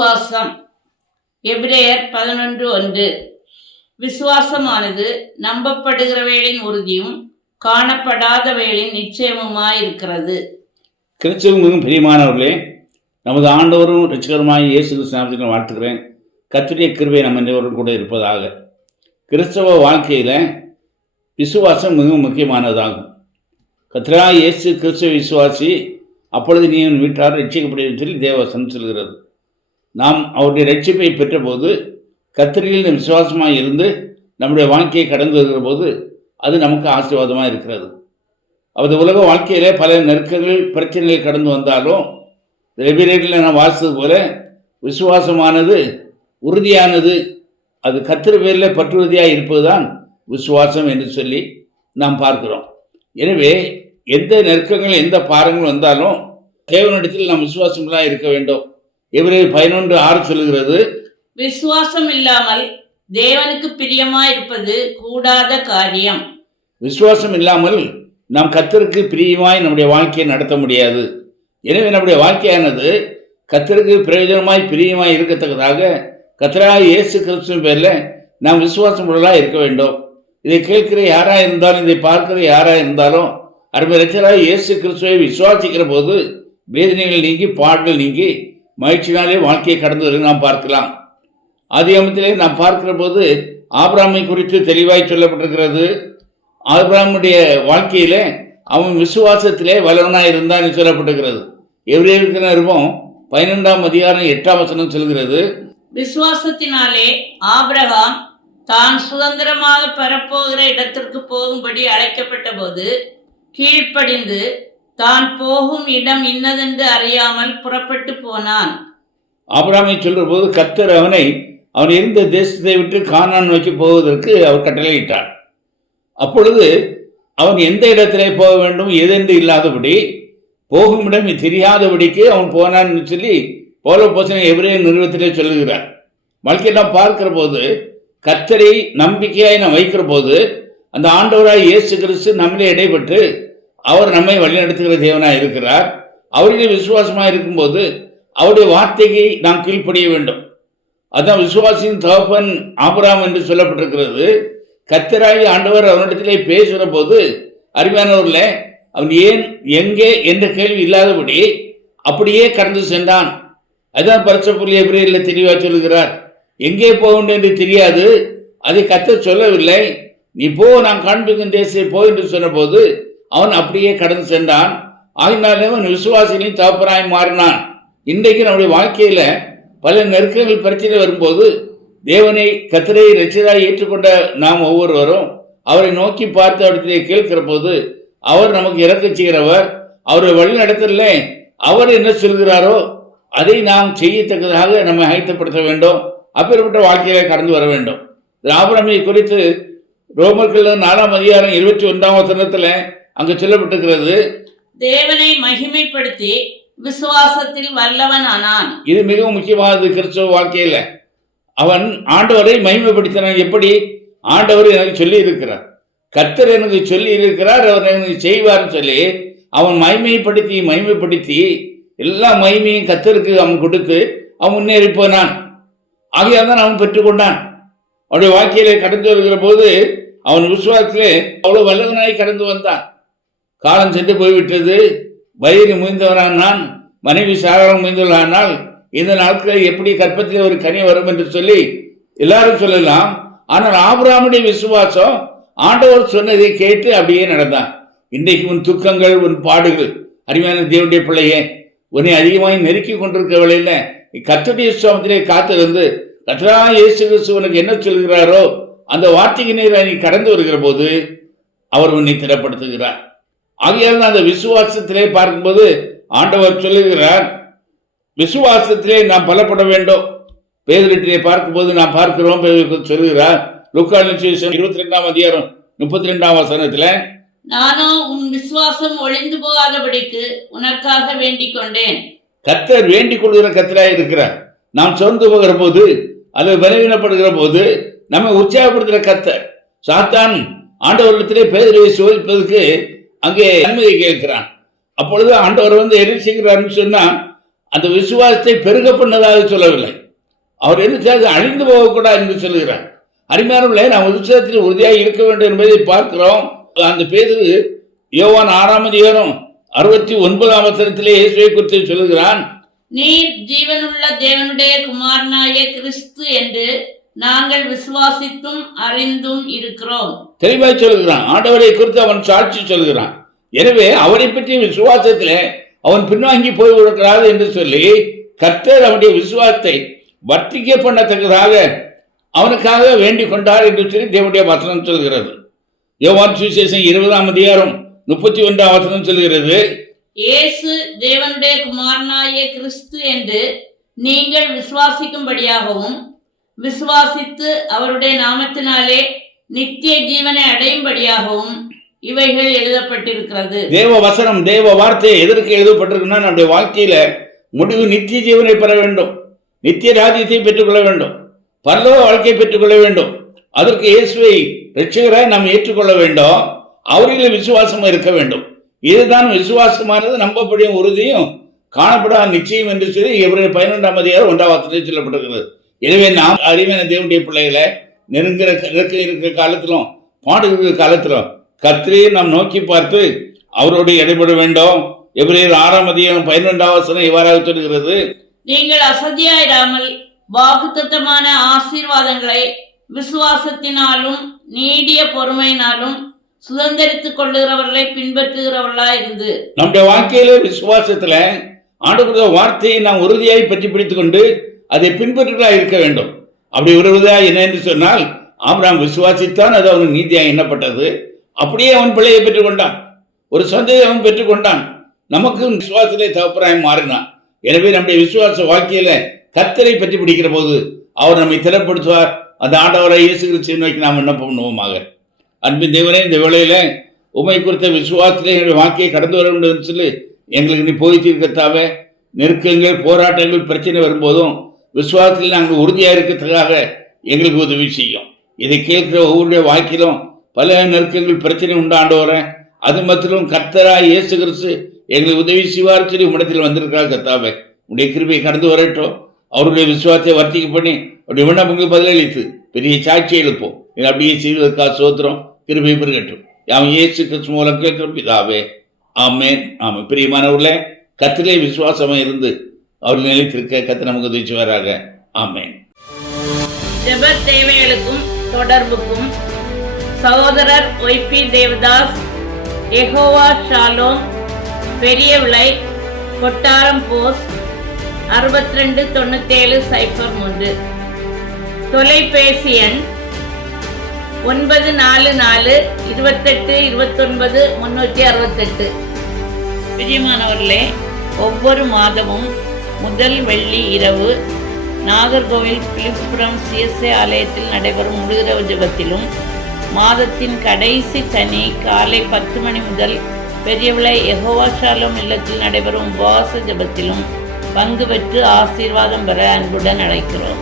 விசுவாசம். எபிரேயர் பதினொன்று ஒன்று. விசுவாசமானது நம்பப்படுகிறவைகளின் உறுதியும் காணப்படாதவைகளின் நிச்சயமுமாயிருக்கிறது. கிறிஸ்துவும் மிகவும் பிரியமானவர்களே நமது ஆண்டவரும் ரிச்சகருமாய் இயேசு கிறிஸ்து வாழ்த்துக்கிறேன். கர்த்தருடைய கிருவை நம்ம அனைவரும் கூட இருப்பதாக. கிறிஸ்தவ வாழ்க்கையில் விசுவாசம் மிகவும் முக்கியமானதாகும். கத்திரா இயேசு கிறிஸ்துவ விசுவாசி அப்பொழுது நீ உன் வீட்டார் ரட்சிக்கப்படுகிறது சொல்லி தேவசனம் சொல்கிறது. நாம் அவருடைய ரட்சிப்பை பெற்றபோது கத்திரியில் விசுவாசமாக இருந்து நம்முடைய வாழ்க்கையை கடந்து வருகிற போது அது நமக்கு ஆசீர்வாதமாக இருக்கிறது. அவரது உலக வாழ்க்கையில் பல நெருக்கங்கள் பிரச்சனைகள் கடந்து வந்தாலும் ரெபிரேட்டில் நான் வாசித்தது போல விசுவாசமானது உறுதியானது அது கத்திர பேரில் பற்றுறுதியாக இருப்பது தான் விசுவாசம் என்று சொல்லி நாம் பார்க்கிறோம். எனவே எந்த நெருக்கங்கள் எந்த பாரங்கள் வந்தாலும் தேவனிடத்தில் நாம் விசுவாசங்களாக இருக்க வேண்டும். இவரே பதினொன்று ஆறு சொல்லுகிறது விசுவாசம் இல்லாமல் தேவனுக்கு பிரியமாயிருப்பது கூடாத காரியம். விசுவாசம் இல்லாமல் நாம் கத்தருக்கு பிரியமாய் நம்முடைய வாழ்க்கையை நடத்த முடியாது. எனவே நம்முடைய வாழ்க்கையானது கத்தருக்கு பிரயோஜனமாய் பிரியமாய் இருக்கத்தக்கதாக கத்தராக இயேசு கிறிஸ்துவின் பேரில் நாம் விசுவாசம் உள்ளதாக இருக்க வேண்டும். இதை கேட்கிற யாராக இருந்தாலும் இதை பார்க்கிற யாராக இருந்தாலும் அருமை ரச்சராக இயேசு கிறிஸ்துவை விசுவாசிக்கிற போது வேதனைகள் நீங்கி பாடுகள் நீங்கி மகிழ்ச்சினாலே வாழ்க்கையை கடந்து வருவதை நாம் பார்க்கலாம். ஆதியாமத்திலே நாம் பார்க்கிற போது ஆபிராமை குறித்து தெளிவாய் சொல்லப்பட்டிருக்கிறது. ஆபிராமுடைய வாழ்க்கையில் அவன் விசுவாசத்திலே வல்லவனாக இருந்தான் என்று சொல்லப்பட்டிருக்கிறது. எவ்வளவு நிருபம் பன்னிரெண்டாம் அதிகாரம் எட்டாம் வசனம் சொல்கிறது. விசுவாசத்தினாலே ஆபிரகாம் தான் சுதந்திரமாக பெறப்போகிற இடத்திற்கு போகும்படி அழைக்கப்பட்ட போது கீழ்ப்படிந்து தான் போகும் இடம் இன்னதென்று அறியாமல் புறப்பட்டு போனான். ஆபிராமை சொல்ற போது கத்தர் அவனை அவன் இருந்த தேசத்தை விட்டு கானான் நோக்கி போவதற்கு அவர் கட்டளையிட்டார். அப்பொழுது அவன் எந்த இடத்திலே போக வேண்டும் எதென்று இல்லாதபடி போகும் இடம் தெரியாதபடிக்கு அவன் போனான்னு சொல்லி போல போசனை எவரே நிறுவனத்திலே சொல்லுகிறார். வாழ்க்கையெல்லாம் பார்க்கிற போது கத்தரை நம்பிக்கையாய் நான் வைக்கிற போது அந்த ஆண்டவராய் இயேசு கிறிஸ்து நம்மளே இடைப்பட்டு அவர் நம்மை வழிநடத்துகிற தேவனாக இருக்கிறார். அவரிலே விசுவாசமாக இருக்கும்போது அவருடைய வார்த்தையை நாம் கீழ்ப்படிய வேண்டும். அதுதான் விசுவாசின் தகப்பன் ஆபராம் என்று சொல்லப்பட்டிருக்கிறது. கத்தராகி ஆண்டவர் அவனிடத்திலே பேசுகிற போது அருமையானவர்களே அவன் ஏன் எங்கே என்ற கேள்வி இல்லாதபடி அப்படியே கடந்து சென்றான். அதான் பரிசப்புள்ளி இல்லை தெளிவாக சொல்கிறார். எங்கே போக வேண்டும் என்று தெரியாது. அதை கத்த சொல்லவில்லை. நீ போ நான் காண்பிக்கும் தேசிய போ என்று சொன்னபோது அவன் அப்படியே கடந்து சென்றான். ஆகினாலே அவன் விசுவாசிகளின் தகப்பனாய் மாறினான். இன்றைக்கு நம்முடைய வாழ்க்கையில் பல நெருக்கங்கள் பிரச்சனை வரும்போது தேவனை கத்திரை ரட்சிதாய் ஏற்றுக்கொண்ட நாம் ஒவ்வொருவரும் அவரை நோக்கி பார்த்து இடத்திலே கேட்கிற போது அவர் நமக்கு இறக்க செய்கிறவர் அவரை வழி நடத்தல அவர் என்ன சொல்கிறாரோ அதை நாம் செய்யத்தக்கதாக நம்மை ஆயத்தப்படுத்த வேண்டும். அப்பேற்பட்ட வாழ்க்கையை கடந்து வர வேண்டும். ராபரமை குறித்து ரோமர்கள் நாலாம் அதிகாரம் இருபத்தி ஒன்றாம் வசனத்தில் அங்க சொல்லப்பட்டிருக்கிறது தேவனை மகிமைப்படுத்தி விசுவாசத்தில் வல்லவனானான். இது மிகவும் முக்கியமானது கிறிஸ்தவ வாழ்க்கையில. அவன் ஆண்டவரை மகிமைப்படுத்தினான். எப்படி? ஆண்டவர் எனக்கு சொல்லி இருக்கிறார் கத்தர் எனக்கு சொல்லி இருக்கிறார் அவர் எனக்கு செய்வார்னு சொல்லி அவன் மகிமைப்படுத்தி மகிமைப்படுத்தி எல்லா மகிமையும் கத்தருக்கு அவன் கொடுத்து அவன் முன்னேறி போனான் ஆகையால் தான் அவன் பெற்றுக்கொண்டான். அவனுடைய வாழ்க்கையிலே கடந்து வருகிற போது அவன் விசுவாசத்திலே அவ்வளவு வல்லவனாய் கடந்து வந்தான். காலம் சென்று போய்விட்டது. வயிறு முயந்தவனானால் மனைவி சாகரம் முயந்தவளானால் இந்த நாட்களில் எப்படி கற்பத்திலே ஒரு கனி வரும் என்று சொல்லி எல்லாரும் சொல்லலாம். ஆனால் ஆபிராமுடைய விசுவாசம் ஆண்டவர் சொன்னதை கேட்டு அப்படியே நடந்தான். இன்றைக்கு உன் துக்கங்கள் உன் பாடுகள் அருமையான தேவனுடைய பிள்ளையே உன்னை அதிகமாக நெருக்கி கொண்டிருக்க வேளையில் நீ கத்துடைய சோமத்திலே காத்திருந்து கத்தரா இயேசு கிறிஸ்து உனக்கு என்ன சொல்கிறாரோ அந்த வார்த்தைக்கு நீர் நீ கடந்து வருகிற போது அவர் உன்னை திடப்படுத்துகிறார். ஆகையால் அந்த விசுவாசத்திலே பார்க்கும்போது ஆண்டவர் சொல்லுகிறார் விசுவாசத்திலே நாம் பலப்பட வேண்டும். பேதலிட்டிலே பார்க்கும்போது நாம் பார்க்கிறோம் சொல்லுகிறார் லுக்கா நிச்சயம் இருபத்தி ரெண்டாம் அதிகாரம் முப்பத்தி ரெண்டாம் வசனத்துல நானோ உன் விசுவாசம் ஒழிந்து போகாதபடிக்கு உனக்காக வேண்டிக் கொண்டேன். கத்தர் வேண்டிக் கொள்கிற கத்தராய் இருக்கிறார். நாம் சோர்ந்து போகிற போது அல்லது பலவீனப்படுகிற போது நம்மை உற்சாகப்படுத்துகிற கத்தர். சாத்தான் ஆண்டவரிடத்திலே பேதரை சோதிப்பதற்கு அங்கே அனுமதி கேட்கிறான். அப்பொழுது ஆண்டவர் வந்து என்ன செய்கிறார்னு அந்த விசுவாசத்தை பெருக பண்ணதாக சொல்லவில்லை. அவர் என்ன செய்யாது அழிந்து போகக்கூடாது என்று சொல்கிறார் அருமையானவில்லை நாம் விசுவாசத்தில் உறுதியாக இருக்க வேண்டும் என்பதை பார்க்கிறோம். அந்த பேரு யோவான் ஆறாம் அதிகாரம் அறுபத்தி ஒன்பதாம் வசனத்திலே இயேசுவை குறித்து சொல்லுகிறான். நீ ஜீவனுள்ள தேவனுடைய குமாரனாய கிறிஸ்து என்று நாங்கள் விசுவாசித்தும் அறிந்தும் இருக்கிறோம். தெளிவாய் சொல்லுகிறான். ஆண்டவரை குறித்து அவன் சாட்சி சொல்கிறான் எனவே அவரை பற்றிய விசுவாசத்திலே அவன் பின்வாங்கி போய்விடக்கூடாது என்று சொல்லி கர்த்தர் அவனுடைய விசுவாசத்தை வர்த்திக்க பண்ணத்தக்கதாக அவனுக்காக வேண்டிக் கொண்டார் என்று சொல்லி தேவனுடைய வசனம் சொல்கிறது. யோவான் சுவிசேஷம் இருபதாம் அதிகாரம் முப்பத்தி ஒன்றாம் வசனம் சொல்கிறது. இயேசு தேவனுடைய குமாரனாய கிறிஸ்து என்று நீங்கள் விசுவாசிக்கும்படியாகவும் விசுவாசித்து அவருடைய நாமத்தினாலே நித்திய ஜீவனை அடையும்படியாகவும் இவைகள் எழுதப்பட்டிருக்கிறது. தேவ வசனம் தேவ வார்த்தை எதற்கு எழுதப்பட்டிருக்குன்னா நம்முடைய வாழ்க்கையில முடிவு நித்திய ஜீவனை பெற வேண்டும். நித்திய ராஜ்யத்தை பெற்றுக்கொள்ள வேண்டும். பரலோக வாழ்க்கையை பெற்றுக்கொள்ள வேண்டும். அதற்கு இயேசுவை ரட்சகராய் நாம் ஏற்றுக்கொள்ள வேண்டும். அவர்களில் விசுவாசம் இருக்க வேண்டும். இதுதான் விசுவாசமானது நம்பப்படியும் உறுதியும் காணப்படாத நிச்சயம் என்று சொல்லி இவருடைய பதினொன்றாம் அதிகாரம் ஒன்றாம் வார்த்தையில் சொல்லப்பட்டிருக்கிறது. எனவே நாம் அறிவான தேவனுடைய பிள்ளைகளை நெருங்குற நெருக்க இருக்கிற காலத்திலும் பாடுகிற காலத்திலும் கத்திரையை நாம் நோக்கி பார்த்து அவரோடு இடைபட வேண்டும். எபிரேயர் ஆறாம் அதிகாரம் பதினொன்றாம் வசனம் இவ்வாறாக சொல்கிறது நீங்கள் அசதியாயிராமல் வாக்குத்தத்தமான ஆசீர்வாதங்களை விசுவாசத்தினாலும் நீடிய பொறுமையினாலும் சுதந்திரித்துக் கொள்ளுகிறவர்களை பின்பற்றுகிறவர்களாய் இருந்து. நம்முடைய வாழ்க்கையில விசுவாசத்துல ஆண்டுகிற வார்த்தையை நாம் உறுதியாய் பற்றி பிடித்துக் கொண்டு அதை பின்பற்றுகளாக இருக்க வேண்டும். அப்படி வருவதா என்ன என்று சொன்னால் ஆபிரகாம் விசுவாசித்தான் அது அவனுக்கு நீதியாக எண்ணப்பட்டது. அப்படியே அவன் பிள்ளையை பெற்றுக்கொண்டான் ஒரு சந்தையை அவன் பெற்றுக்கொண்டான் நமக்கும் விசுவாசத்திலே தகப்பராய் மாறினான் எனவே நம்முடைய விசுவாச வாழ்க்கையில கத்தரை பற்றி பிடிக்கிற போது அவர் நம்மை திறப்படுத்துவார் அந்த ஆண்டவரை இயேசு கிறிஸ்துவை நோக்கி நாம் என்ன பண்ணுவோமாக? அன்பின் தேவனே இந்த வேளையில உமை குறித்த விசுவாசத்திலே எங்களுடைய வாழ்க்கையை கடந்து வர வேண்டும் என்று சொல்லி எங்களுக்கு நீ போய் தீர்க்கத்தாவே நெருக்கங்கள் போராட்டங்கள் பிரச்சனை வரும்போதும் விசுவாசத்தில் நாங்கள் உறுதியாக இருக்கிறதுக்காக எங்களுக்கு உதவி செய்யும். இதை கேட்கிற ஒவ்வொருடைய வாழ்க்கையிலும் பல நெருக்கங்கள் பிரச்சனை உண்டாண்டவரேன் அது மாத்திரம் கர்த்தராய் இயேசு கிறிஸ்து எங்களுக்கு உதவி செய்வார் சொல்லி உம்மிடத்தில் வந்திருக்கிறார் கர்த்தாவே. உடைய கிருபையை கடந்து வரட்டும். அவருடைய விசுவாசத்தை வர்த்திக்க பண்ணி அவருடைய விண்ணப்பங்களுக்கு பதிலளித்து பெரிய சாட்சி எழுப்போம். இதை அப்படியே செய்வதற்காக சோத்திரம் கிருபை பெருகட்டும். அவன் இயேசு கிறிஸ்து மூலம் கேட்கிறோம் இதாவே ஆமே ஆமாம் பிரியமானவர்களே கத்திலே விசுவாசமாக இருந்து அவர் நிலைத்திருக்க கத்து நமக்கு உதவி செய்வாராக ஜெப தேவைகளுக்கும் தொடர்புக்கும் சகோதரர் ஒய்பி தேவதாஸ் எகோவா ஷாலோம் பெரிய விளை கொட்டாரம் போஸ்ட் அறுபத்தி ரெண்டு தொண்ணூத்தேழு சைஃபர் மூன்று. தொலைபேசி எண் ஒன்பது நாலு நாலு இருபத்தெட்டு இருபத்தொன்பது முன்னூற்றி அறுபத்தெட்டு. பிரியமானவர்களே ஒவ்வொரு மாதமும் முதல் வெள்ளி இரவு நாகர்கோவில் பிலிப்ஸ்புரம் சிஎஸ்ஏ ஆலயத்தில் நடைபெறும் முழுகிரவு ஜெபத்திலும் மாதத்தின் கடைசி சனி காலை பத்து மணி முதல் பெரியவிளை எகோவாஷாலம் இல்லத்தில் நடைபெறும் உபவாச ஜெபத்திலும் பங்கு பெற்று ஆசீர்வாதம் பெற அன்புடன் அழைக்கிறோம்.